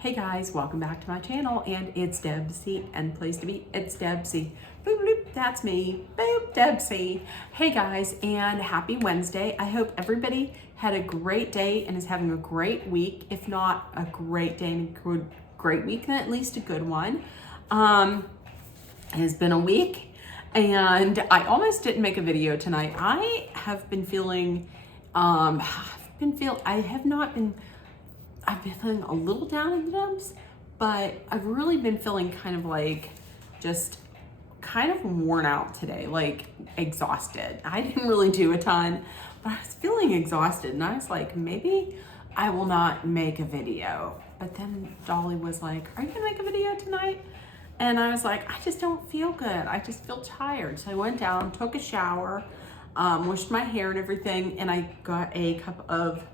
Hey guys, welcome back to my channel, and it's Debsy, and place to be, it's Debsy. Boop, bloop, that's me, boop, Debsy. Hey guys, and happy Wednesday. I hope everybody had a great day and is having a great week. If not a great day and a great week, then at least a good one. It has been a week, and I almost didn't make a video tonight. I have been feeling, I've been feeling a little down in the dumps, but I've really been feeling kind of like just kind of worn out today, like exhausted. I didn't really do a ton, but I was feeling exhausted, and I was like, maybe I will not make a video. But then Dolly was like, are you gonna make a video tonight? And I was like, I just don't feel good. I just feel tired. So I went down, took a shower, washed my hair and everything, and I got a cup of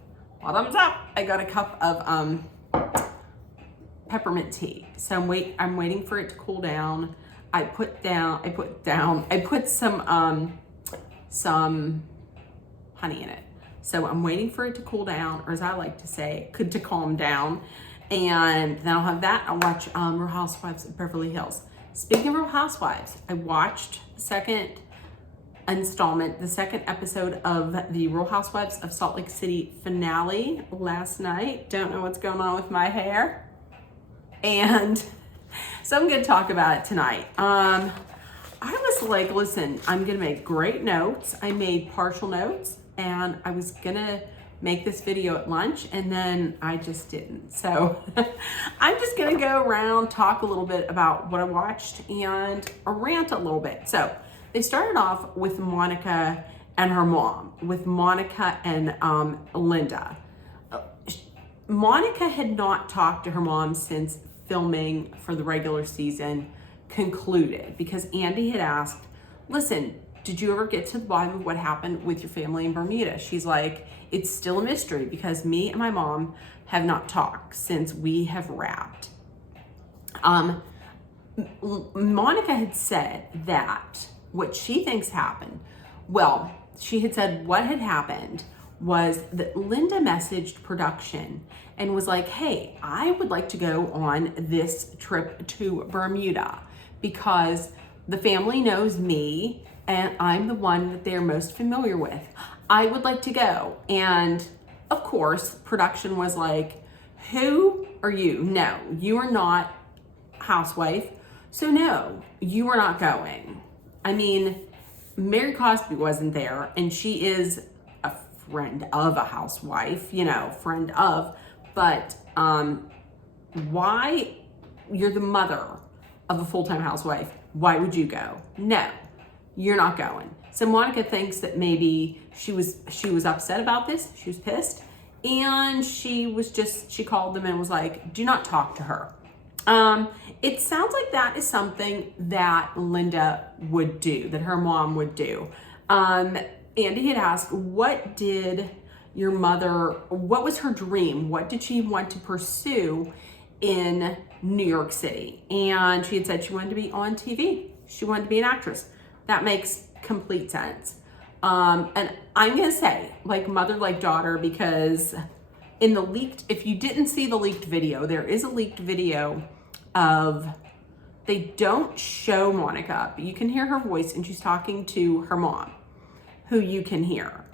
bottoms up. I got a cup of peppermint tea. So I'm waiting for it to cool down. I put some honey in it. So I'm waiting for it to cool down, or as I like to say, to calm down. And then I'll have that. I'll watch Real Housewives of Beverly Hills. Speaking of Real Housewives, I watched the second episode of the Real Housewives of Salt Lake City finale last night. Don't know what's going on with my hair. And so I'm going to talk about it tonight. I was like, listen, I'm going to make great notes. I made partial notes, and I was going to make this video at lunch, and then I just didn't. So I'm just going to go around, talk a little bit about what I watched, and rant a little bit. So they started off with Monica and her mom, with Monica and Linda. Monica had not talked to her mom since filming for the regular season concluded, because Andy had asked, listen, did you ever get to the bottom of what happened with your family in Bermuda? She's like, it's still a mystery because me and my mom have not talked since we have wrapped. Monica had said that what she thinks happened, well, she had said what had happened was that Linda messaged production and was like, hey, I would like to go on this trip to Bermuda because the family knows me and I'm the one that they're most familiar with. I would like to go. And of course, production was like, who are you? No, you are not housewife. So no, you are not going. I mean, Mary Cosby wasn't there, and she is a friend of a housewife, but why? You're the mother of a full-time housewife. Why would you go? No, you're not going. So Monica thinks that maybe she was upset about this. She was pissed, and she called them and was like, do not talk to her. It sounds like that is something that Linda would do, that her mom would do. Andy had asked, what was her dream? What did she want to pursue in New York City? And she had said she wanted to be on TV. She wanted to be an actress. That makes complete sense. And I'm going to say, like mother, like daughter, because in the if you didn't see the leaked video, there is a leaked video they don't show Monica, but you can hear her voice, and she's talking to her mom, who you can hear.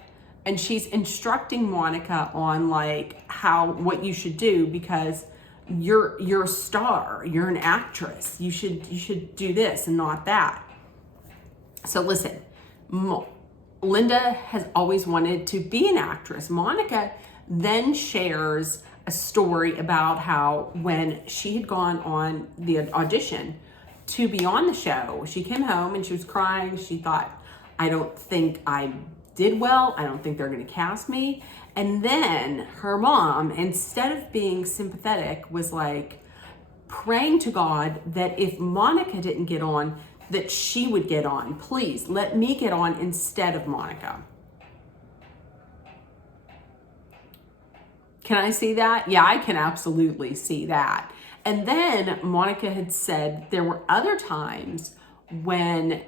And she's instructing Monica on what you should do, because you're a star, you're an actress. You should do this and not that. So listen, Linda has always wanted to be an actress. Monica then shares a story about how when she had gone on the audition to be on the show, she came home and she was crying. She thought, I don't think I did well. I don't think they're going to cast me. And then her mom, instead of being sympathetic, was like praying to God that if Monica didn't get on, that she would get on. Please let me get on instead of Monica. Can I see that? Yeah, I can absolutely see that. And then Monica had said there were other times when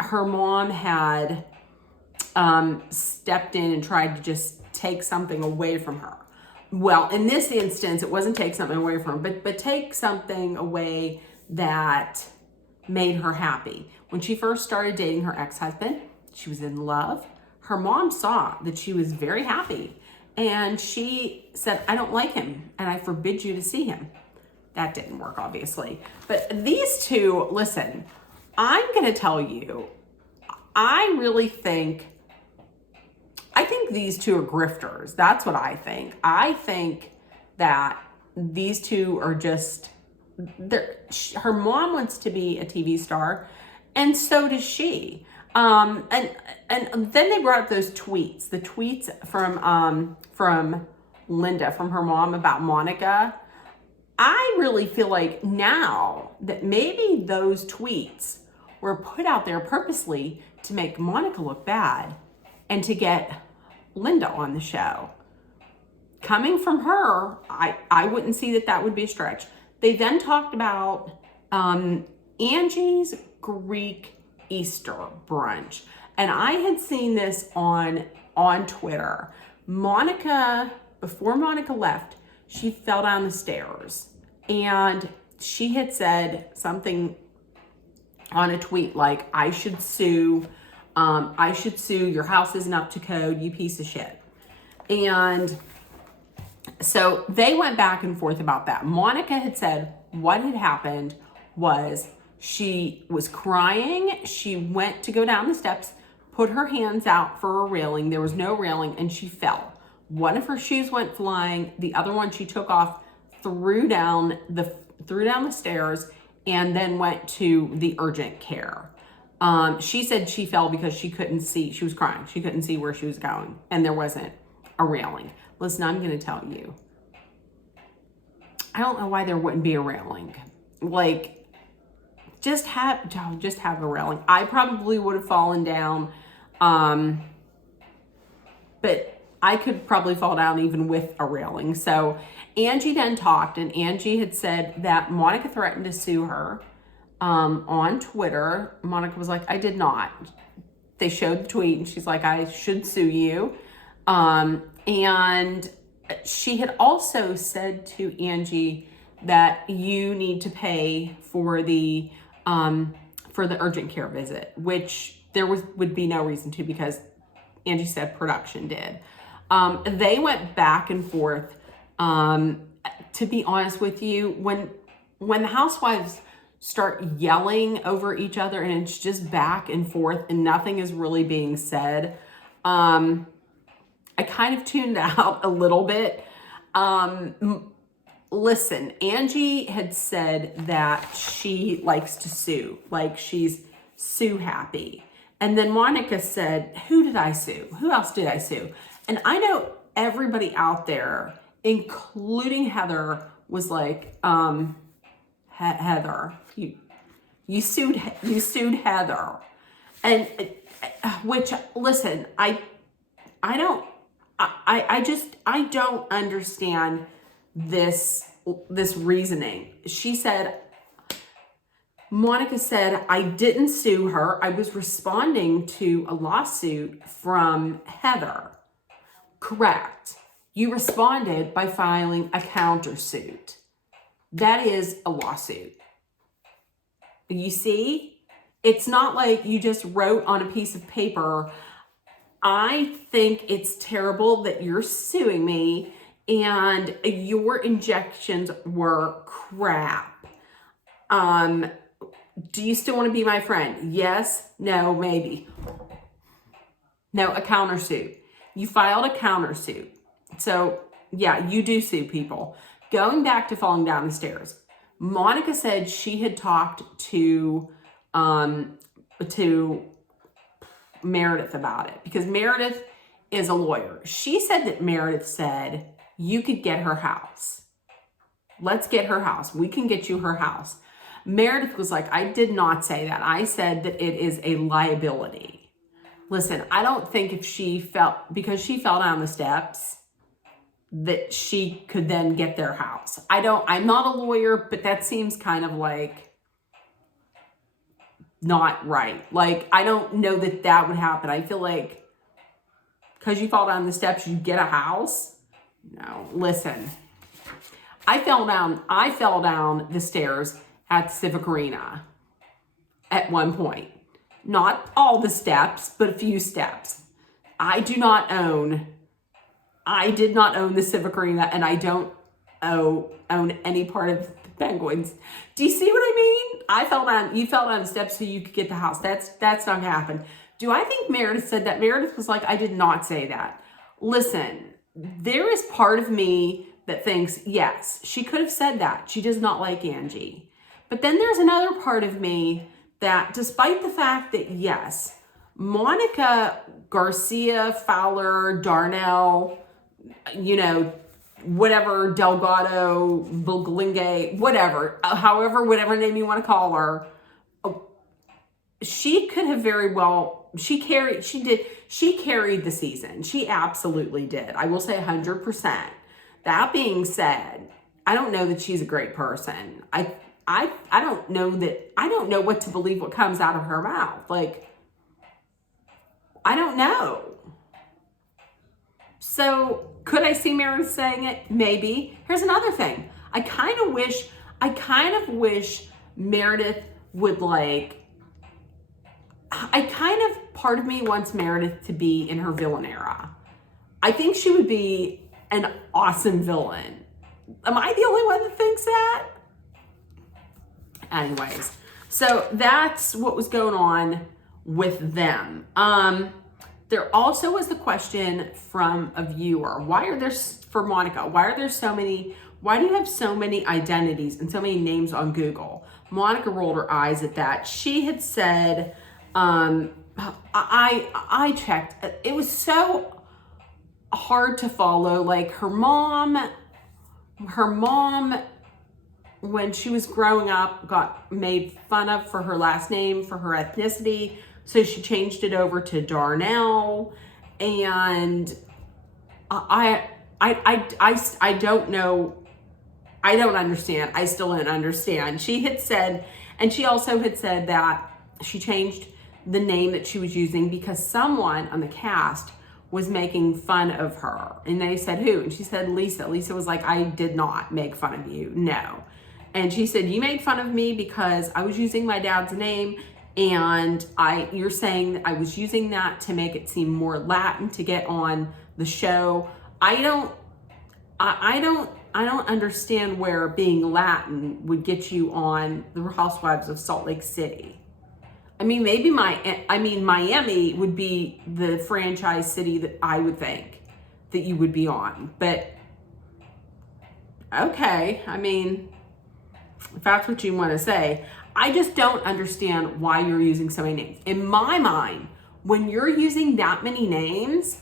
her mom had stepped in and tried to just take something away from her. well, in this instance, it wasn't take something away from her, but take something away that made her happy. When she first started dating her ex-husband, she was in love. Her mom saw that she was very happy, and she said, I don't like him, and I forbid you to see him. That didn't work, obviously. But these two, listen, I'm going to tell you, I think these two are grifters. That's what I think. I think that these two are just, her mom wants to be a TV star, and so does she. And then they brought up those tweets, the tweets from Linda, from her mom about Monica. I really feel like now that maybe those tweets were put out there purposely to make Monica look bad and to get Linda on the show. Coming from her, I wouldn't see that would be a stretch. They then talked about Angie's Greek Easter brunch. And I had seen this on Twitter. Monica, before Monica left, she fell down the stairs, and she had said something on a tweet like, I should sue, your house isn't up to code, you piece of shit. And so they went back and forth about that. Monica had said what had happened was she was crying. She went to go down the steps, put her hands out for a railing. There was no railing, and she fell. One of her shoes went flying. The other one she took off, threw down the stairs, and then went to the urgent care. She said she fell because she couldn't see. She was crying. She couldn't see where she was going, and there wasn't a railing. Listen, I'm going to tell you. I don't know why there wouldn't be a railing. Like, just have a railing. I probably would have fallen down, but I could probably fall down even with a railing. So Angie then talked, and Angie had said that Monica threatened to sue her on Twitter. Monica was like, I did not. They showed the tweet, and she's like, I should sue you. And she had also said to Angie that you need to pay for the urgent care visit, which there would be no reason to, because Angie said production did. They went back and forth. To be honest with you, when the housewives start yelling over each other and it's just back and forth and nothing is really being said, I kind of tuned out a little bit. Listen, Angie had said that she likes to sue, like she's sue happy. And then Monica said, who did I sue? Who else did I sue? And I know everybody out there, including Heather, was like, Heather, you sued Heather. And which, listen, I don't understand this reasoning. Monica said, I didn't sue her. I was responding to a lawsuit from Heather. Correct. You responded by filing a countersuit. That is a lawsuit. You see? It's not like you just wrote on a piece of paper, I think it's terrible that you're suing me and your injections were crap. Do you still want to be my friend? Yes, no, maybe. No, a countersuit. You filed a countersuit. So yeah, you do sue people. Going back to falling down the stairs, Monica said she had talked to Meredith about it, because Meredith is a lawyer. She said that Meredith said, you could get her house. Let's get her house. We can get you her house. Meredith was like, I did not say that. I said that it is a liability. Listen, I don't think because she fell down the steps, that she could then get their house. I'm not a lawyer, but that seems kind of like not right. Like, I don't know that would happen. I feel like because you fall down the steps, you get a house. No, listen. I fell down the stairs at Civic Arena at one point. Not all the steps, but a few steps. I did not own the Civic Arena, and I don't own any part of the Penguins. Do you see what I mean? You fell down the steps so you could get the house. That's not gonna happen. Do I think Meredith said that? Meredith was like, I did not say that. Listen, there is part of me that thinks, yes, she could have said that. She does not like Angie. But then there's another part of me that, despite the fact that, yes, Monica, Garcia, Fowler, Darnell, whatever, Delgado, Bulgalinge, whatever, whatever name you want to call her, she could have very well, she carried the season. She absolutely did. I will say 100%. That being said, I don't know that she's a great person. I don't know what to believe what comes out of her mouth. Like, I don't know. So could I see Meredith saying it? Maybe. Here's another thing. I kind of wish Meredith would part of me wants Meredith to be in her villain era. I think she would be an awesome villain. Am I the only one that thinks that? Anyways, so that's what was going on with them. There also was the question from a viewer. For Monica, why do you have so many identities and so many names on Google? Monica rolled her eyes at that. She had said, I checked. It was so hard to follow. Like her mom, when she was growing up, got made fun of for her last name, for her ethnicity. So she changed it over to Darnell. And I don't know. I don't understand. I still don't understand. She had said, and she also had said that she changed the name that she was using because someone on the cast was making fun of her. And they said, who? And she said, Lisa. Lisa was like, I did not make fun of you. No. And she said, you made fun of me because I was using my dad's name, and you're saying I was using that to make it seem more Latin to get on the show. I don't understand where being Latin would get you on the Housewives of Salt Lake City. I mean, Miami would be the franchise city that I would think that you would be on. But okay, I mean, if that's what you want to say, I just don't understand why you're using so many names. In my mind, when you're using that many names,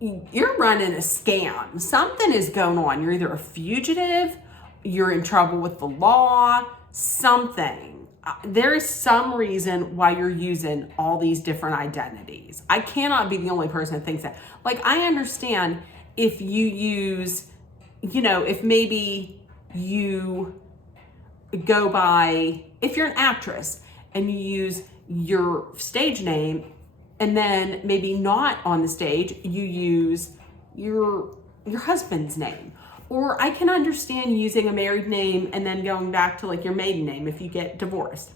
you're running a scam. Something is going on. You're either a fugitive, you're in trouble with the law, something. There is some reason why you're using all these different identities. I cannot be the only person that thinks that. Like, I understand if you use, if maybe you go by, if you're an actress and you use your stage name, and then maybe not on the stage, you use your husband's name. Or I can understand using a married name and then going back to like your maiden name if you get divorced.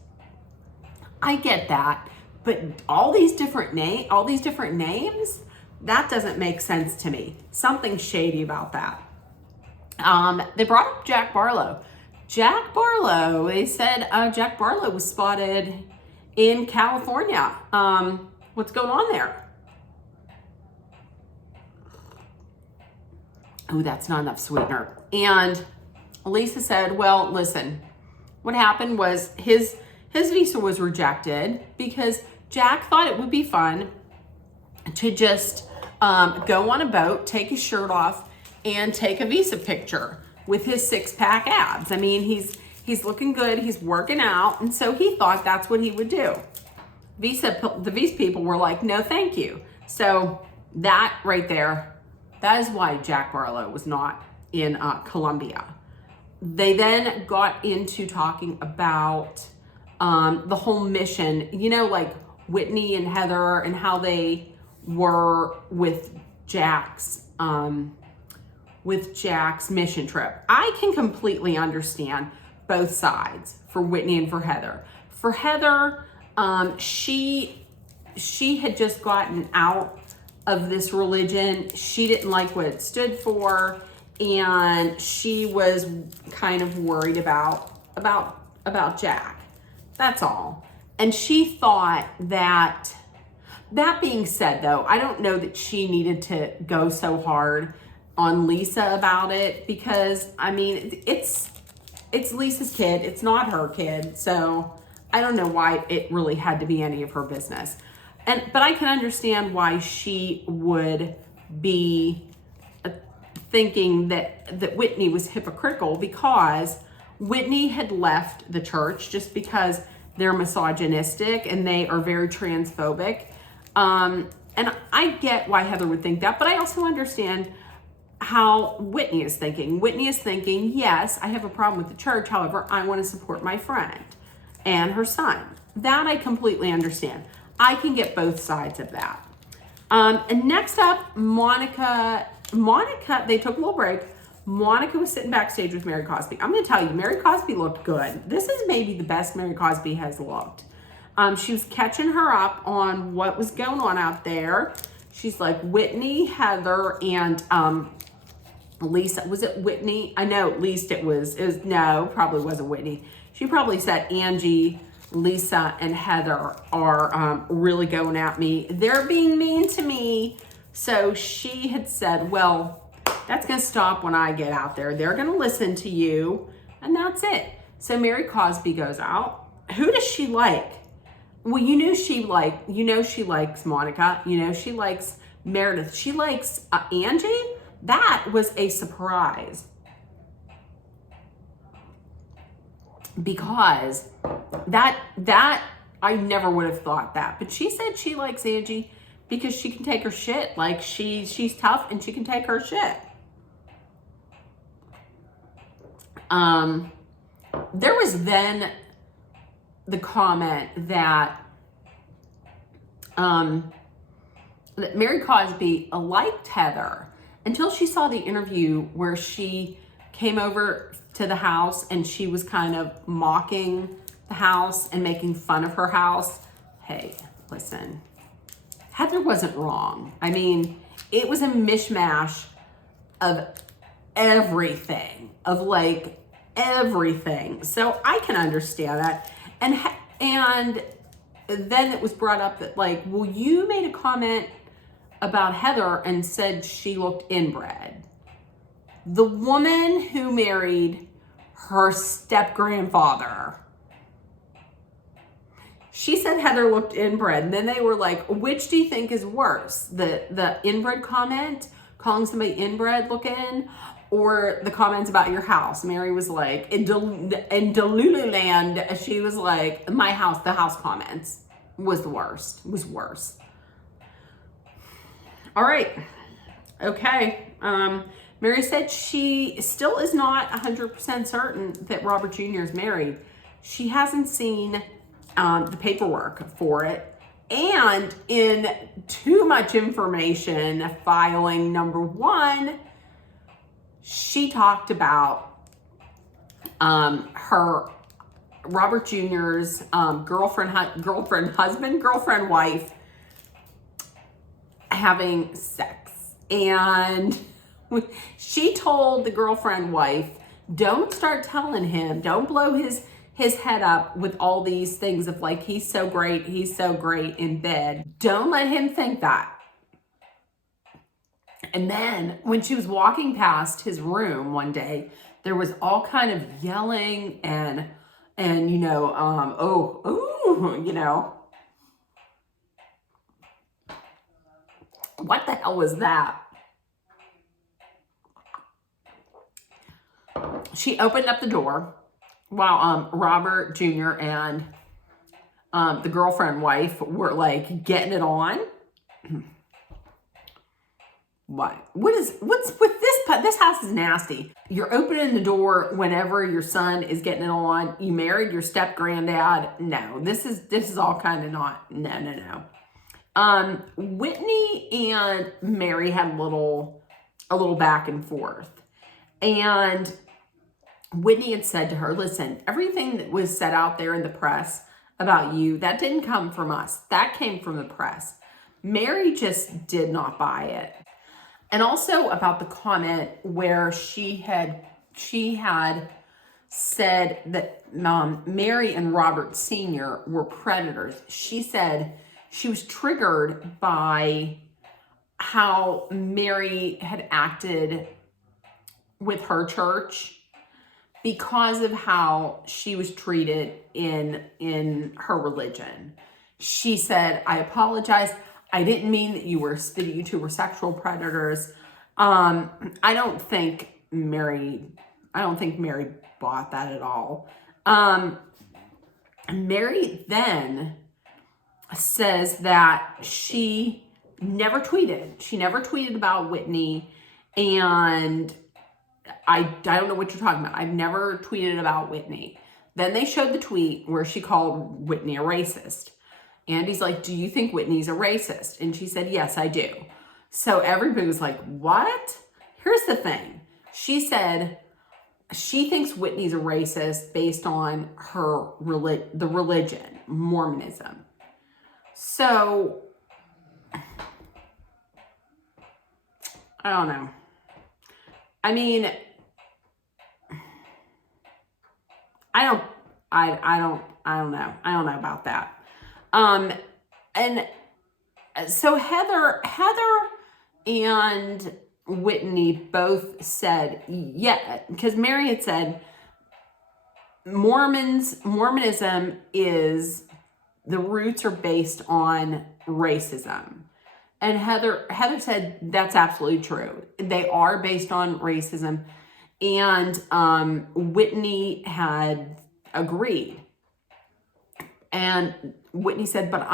I get that, but all these different names, that doesn't make sense to me. Something shady about that. They brought up Jack Barlow. They said Jack Barlow was spotted in California. What's going on there? Oh, that's not enough sweetener. And Lisa said, well, listen, what happened was his visa was rejected because Jack thought it would be fun to just go on a boat, take his shirt off, and take a visa picture with his six-pack abs. I mean, he's looking good, he's working out, and so he thought that's what he would do. The visa people were like, no, thank you. So that right there, that is why Jack Barlow was not in Colombia. They then got into talking about the whole mission, like Whitney and Heather and how they were with Jack's with Jack's mission trip. I can completely understand both sides for Whitney and for Heather. For Heather, she had just gotten out of this religion. She didn't like what it stood for, and she was kind of worried about Jack. That's all. And she thought that being said, though, I don't know that she needed to go so hard on Lisa about it, because I mean, it's Lisa's kid. It's not her kid. So I don't know why it really had to be any of her business. But I can understand why she would be thinking that Whitney was hypocritical, because Whitney had left the church just because they're misogynistic and they are very transphobic. And I get why Heather would think that, but I also understand how Whitney is thinking. Whitney is thinking, yes, I have a problem with the church. However, I want to support my friend and her son. That I completely understand. I can get both sides of that. And next up, Monica, they took a little break. Monica was sitting backstage with Mary Cosby. I'm going to tell you, Mary Cosby looked good. This is maybe the best Mary Cosby has looked. She was catching her up on what was going on out there. She's like, Whitney, Heather, and Lisa. Was it Whitney? I know at least it was no, probably wasn't Whitney. She probably said Angie, Lisa, and Heather are really going at me. They're being mean to me. So she had said, well, that's going to stop when I get out there. They're going to listen to you, and that's it. So Mary Cosby goes out. Who does she like? Well, she likes Monica. She likes Meredith. She likes Angie. That was a surprise, because that I never would have thought that. But she said she likes Angie because she can take her shit. Like she's tough and she can take her shit. There was then the comment that that Mary Cosby liked Heather until she saw the interview where she came over to the house and she was kind of mocking the house and making fun of her house. Hey, listen, Heather wasn't wrong. I mean, it was a mishmash of everything, everything. So I can understand that. And then it was brought up that well, you made a comment about Heather and said she looked inbred. The woman who married her step-grandfather, she said Heather looked inbred. And then they were like, which do you think is worse? The inbred comment, calling somebody inbred looking, or the comments about your house? Mary was like, in Delululand, she was like, my house, the house comments was the worst, was worse. All right. Okay. Mary said she still is not 100% certain that Robert Jr. is married. She hasn't seen the paperwork for it. And in too much information, filing number 1, she talked about her Robert Jr.'s girlfriend, wife having sex. And she told the girlfriend wife, don't start telling him, don't blow his head up with all these things of he's so great in bed. Don't let him think that. And then when she was walking past his room one day, there was all kind of yelling and what the hell was that? She opened up the door while Robert Jr. and the girlfriend wife were getting it on. What's with this house is nasty. You're opening the door whenever your son is getting it on. You married your step granddad. No, this is all kind of not, no. Whitney and Mary had a a little back and forth. And Whitney had said to her, listen, everything that was said out there in the press about you, that didn't come from us. That came from the press. Mary just did not buy it. And also about the comment where she had said that Mary and Robert Sr. were predators. She said she was triggered by how Mary had acted with her church because of how she was treated in her religion. She said, I apologize. I didn't mean that you two were sexual predators. I don't think Mary bought that at all. Mary then says that she never tweeted. She never tweeted about Whitney, and I don't know what you're talking about. I've never tweeted about Whitney. Then they showed the tweet where she called Whitney a racist. Andy's like, do you think Whitney's a racist? And she said, yes, I do. So everybody was like, what? Here's the thing. She said she thinks Whitney's a racist based on the religion, Mormonism. So, I don't know. I mean, I don't know. I don't know about that. And so Heather and Whitney both said, yeah, because Mary had said Mormonism is, the roots are based on racism. And Heather said that's absolutely true. They are based on racism. And Whitney had agreed. And Whitney said, but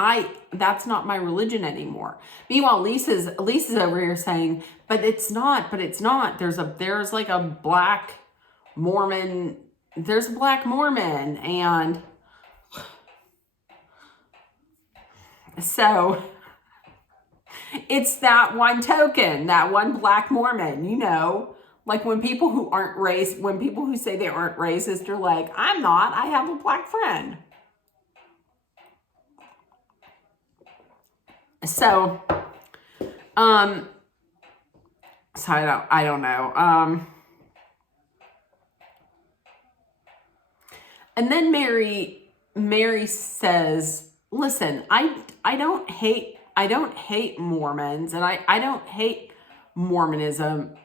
that's not my religion anymore. Meanwhile, Lisa's over here saying, but it's not. There's like a black Mormon. There's a black Mormon. And so it's that one token, that one black Mormon, like when people who say they aren't racist are like, I'm not, I have a black friend. So, I don't know. And then Mary says, listen, I don't hate Mormons, and I don't hate Mormonism.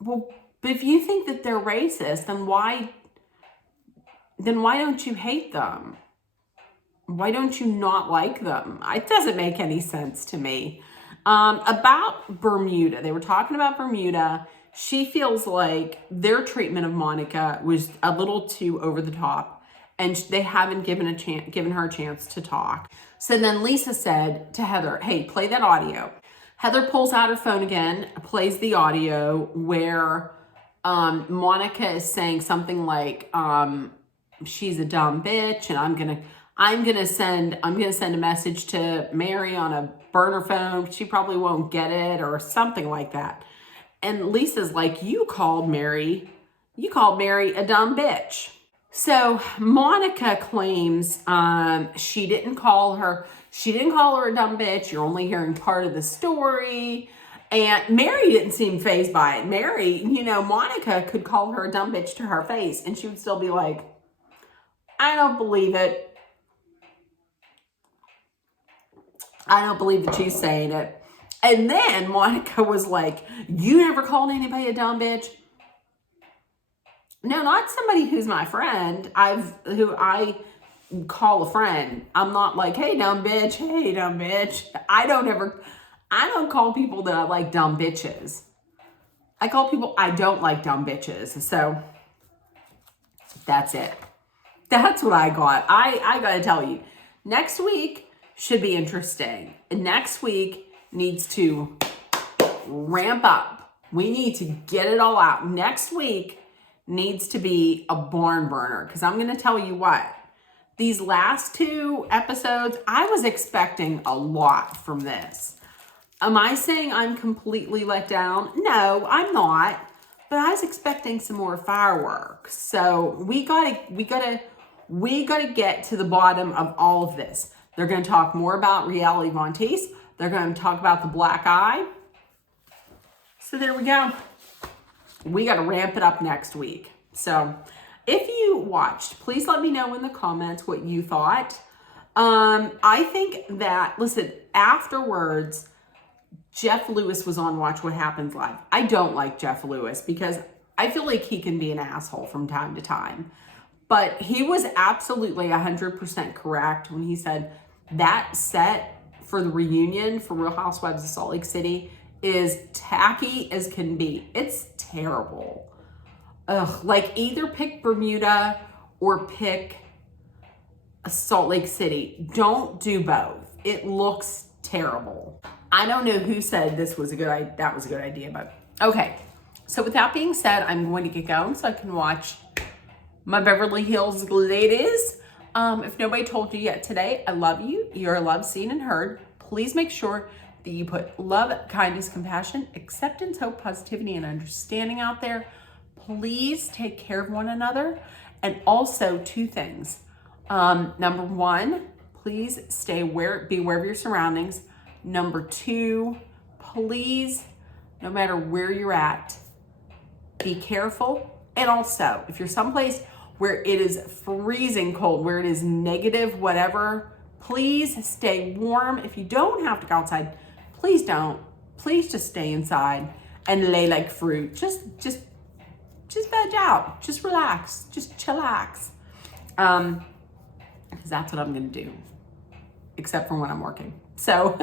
Well, but if you think that they're racist, then why don't you hate them? Why don't you not like them? It doesn't make any sense to me. About Bermuda, they were talking about Bermuda. She feels like their treatment of Monica was a little too over the top, and they haven't given her a chance to talk. So then Lisa said to Heather, hey, play that audio. Heather pulls out her phone again, plays the audio where Monica is saying something like, she's a dumb bitch, and I'm gonna send a message to Mary on a burner phone. She probably won't get it, or something like that. And Lisa's like, you called Mary a dumb bitch. So Monica claims she didn't call her a dumb bitch. You're only hearing part of the story. And Mary didn't seem fazed by it. Mary, Monica could call her a dumb bitch to her face, and she would still be like, I don't believe it. I don't believe that she's saying it. And then Monica was like, you never called anybody a dumb bitch? No, not somebody who's my friend. Who I call a friend. I'm not like, hey, dumb bitch. Hey, dumb bitch. I don't call people that I like dumb bitches. I call people I don't like dumb bitches. So that's it. That's what I got. I got to tell you, next week should be interesting. Next week needs to ramp up. We need to get it all out. Next week needs to be a barn burner, because I'm going to tell you what, these last two episodes, I was expecting a lot from this. Am I saying I'm completely let down? No, I'm not. But I was expecting some more fireworks. So we gotta get to the bottom of all of this. They're gonna talk more about Reality Montes. They're gonna talk about the black eye. So there we go. We gotta ramp it up next week. So if you watched, please let me know in the comments what you thought. I think that, listen, afterwards, Jeff Lewis was on Watch What Happens Live. I don't like Jeff Lewis because I feel like he can be an asshole from time to time. But he was absolutely 100% correct when he said that set for the reunion for Real Housewives of Salt Lake City is tacky as can be. It's terrible. Ugh, like either pick Bermuda or pick Salt Lake City. Don't do both. It looks terrible. I don't know who said that was a good idea, but okay. So with that being said, I'm going to get going so I can watch my Beverly Hills ladies. If nobody told you yet today, I love you. You're loved, seen, and heard. Please make sure that you put love, kindness, compassion, acceptance, hope, positivity, and understanding out there. Please take care of one another. And also 2 things. Number 1, please be aware of your surroundings. Number 2, please, no matter where you're at, be careful. And also, if you're someplace where it is freezing cold, where it is negative, whatever, please stay warm. If you don't have to go outside, please don't. Please just stay inside and lay like fruit. Just veg out. Just relax. Just chillax. Because that's what I'm going to do, except for when I'm working. So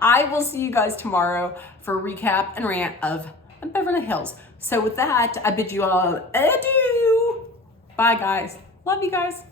I will see you guys tomorrow for a recap and rant of Beverly Hills. So with that, I bid you all adieu. Bye, guys. Love you guys.